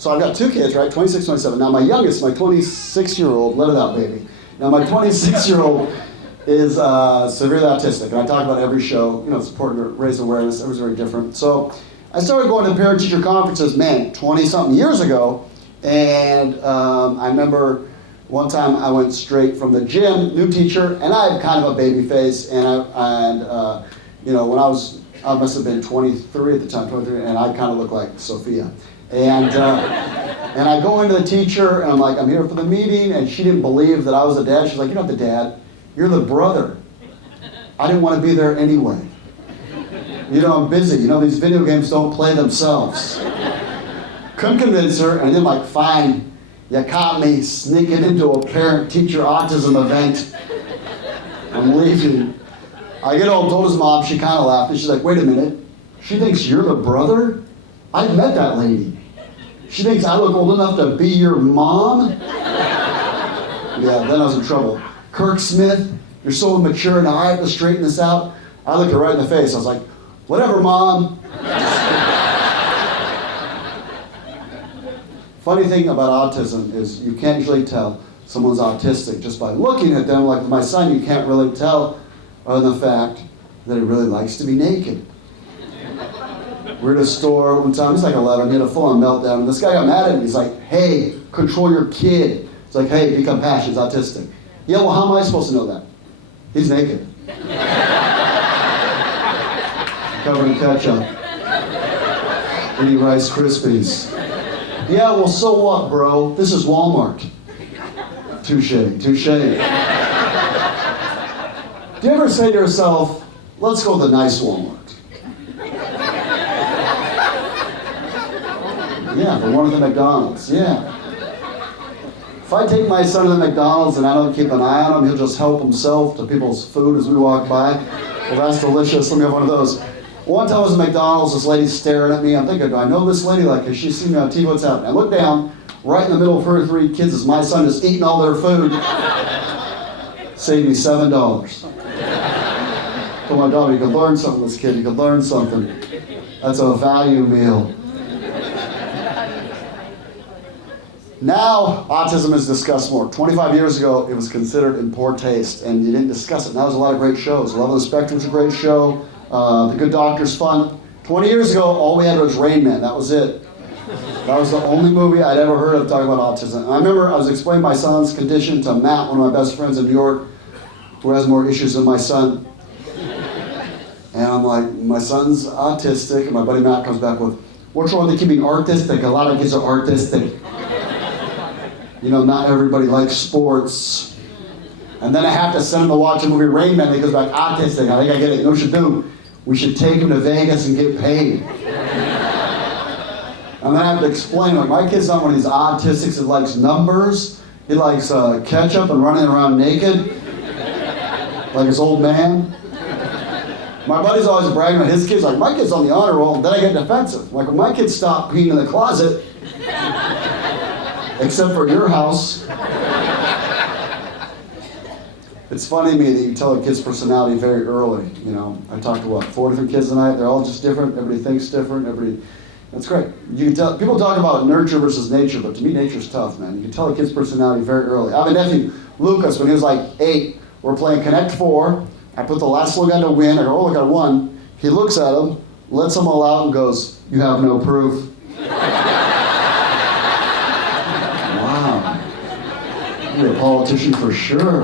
So I've got two kids, right, 26, 27. Now my youngest, my 26-year-old, let it out, baby. Now my 26-year-old is severely autistic, and I talk about it every show. You know, it's important to raise awareness. Everyone's very different. So I started going to parent-teacher conferences, 20-something years ago, and I remember one time I went straight from the gym, new teacher, and I had kind of a baby face, and you know, when I must have been 23 at the time, 23, and I kind of looked like Sophia. And I go into the teacher, and I'm like, I'm here for the meeting, and she didn't believe that I was the dad. She's like, you're not the dad, you're the brother. I didn't want to be there anyway. You know, I'm busy. You know, these video games don't play themselves. Couldn't convince her, and then like, fine, you caught me sneaking into a parent-teacher autism event. I'm leaving. I get home, told his mom, she kind of laughed, and she's like, wait a minute, she thinks you're the brother? I've met that lady. She thinks I look old enough to be your mom? Yeah, then I was in trouble. Kirk Smith, you're so immature, now I have to straighten this out. I looked her right in the face. I was like, whatever, Mom. Funny thing about autism is you can't usually tell someone's autistic just by looking at them. Like my son, you can't really tell other than the fact that he really likes to be naked. We're at a store one time, he's like 11, he had a full-on meltdown, and this guy got mad at me. He's like, hey, control your kid. It's like, hey, be compassionate, he's autistic. Yeah, well, how am I supposed to know that? He's naked. Covered in ketchup. Eating Rice Krispies. Yeah, well, so what, bro? This is Walmart. Touche, touche. Do you ever say to yourself, let's go to the nice Walmart? Yeah, the one at the McDonald's, yeah. If I take my son to the McDonald's and I don't keep an eye on him, he'll just help himself to people's food as we walk by. Well, that's delicious. Let me have one of those. One time I was at McDonald's, this lady's staring at me. I'm thinking, do I know this lady? Like, has she seen me on TV? What's happening? I look down, right in the middle of her three kids is my son just eating all their food. Saved me $7. Told my daughter, you can learn something with this kid. You can learn something. That's a value meal. Now, autism is discussed more. 25 years ago, it was considered in poor taste, and you didn't discuss it. Now there's a lot of great shows. Love of the Spectrum's a great show. The Good Doctor's fun. 20 years ago, all we had was Rain Man. That was it. That was the only movie I'd ever heard of talking about autism. And I remember I was explaining my son's condition to Matt, one of my best friends in New York, who has more issues than my son. And I'm like, my son's autistic, and my buddy Matt comes back with, what's wrong with keeping artistic? A lot of kids are artistic. You know, not everybody likes sports. And then I have to send him to watch a movie, Rain Man, and he goes back, autistic. I think I get it. You know what we should do? We should take him to Vegas and get paid. And then I have to explain, like, my kid's not one of these autistics that likes numbers. He likes ketchup and running around naked, like his old man. My buddy's always bragging about his kids, like, my kid's on the honor roll, and then I get defensive. Like, when my kids stop peeing in the closet, except for your house. It's funny to me that you tell a kid's personality very early. You know, I talked to 4 different kids tonight. They're all just different. Everybody thinks different. That's great. You can tell. People talk about nurture versus nature, but to me, nature's tough, man. You can tell a kid's personality very early. I have a nephew, Lucas. When he was like 8, we're playing Connect 4. I put the last little guy to win. I go, oh, I got 1. He looks at him, lets them all out, and goes, "You have no proof." You're a politician for sure.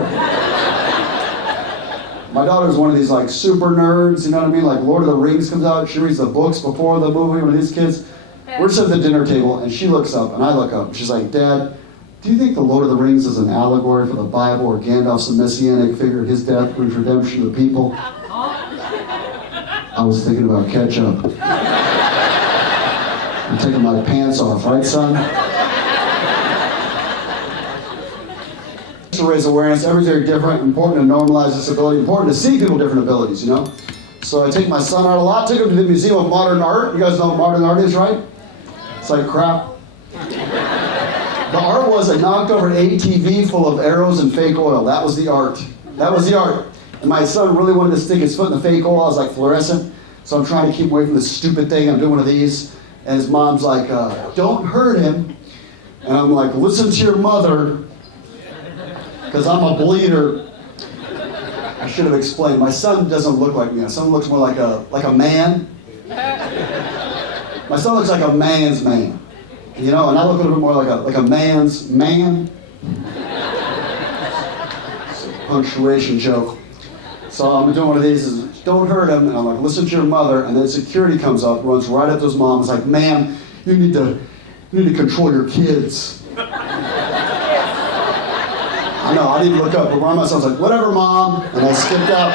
My daughter's one of these like super nerds, you know what I mean? Like Lord of the Rings comes out, she reads the books before the movie with these kids. We're sitting at the dinner table and she looks up and I look up. She's like, Dad, do you think the Lord of the Rings is an allegory for the Bible or Gandalf's a messianic figure, his death brings redemption to the people? I was thinking about ketchup. I'm taking my pants off, right, son? To raise awareness, everybody's very different, important to normalize disability, important to see people with different abilities, you know? So I take my son out a lot, took him to the Museum of Modern Art. You guys know what modern art is, right? It's like crap. The art was a knocked over ATV full of arrows and fake oil. That was the art. That was the art. And my son really wanted to stick his foot in the fake oil. I was like fluorescent. So I'm trying to keep away from this stupid thing. I'm doing one of these. And his mom's like, don't hurt him. And I'm like, listen to your mother, because I'm a bleeder. I should have explained. My son doesn't look like me. My son looks more like a man. My son looks like a man's man. You know, and I look a little bit more like a man's man. It's a punctuation joke. So I'm doing one of these, is don't hurt him, and I'm like, listen to your mother, and then security comes up, runs right up to his mom, and is like, ma'am, you need to control your kids. I know, I didn't look up, but my son was like, whatever, mom, and I skipped out.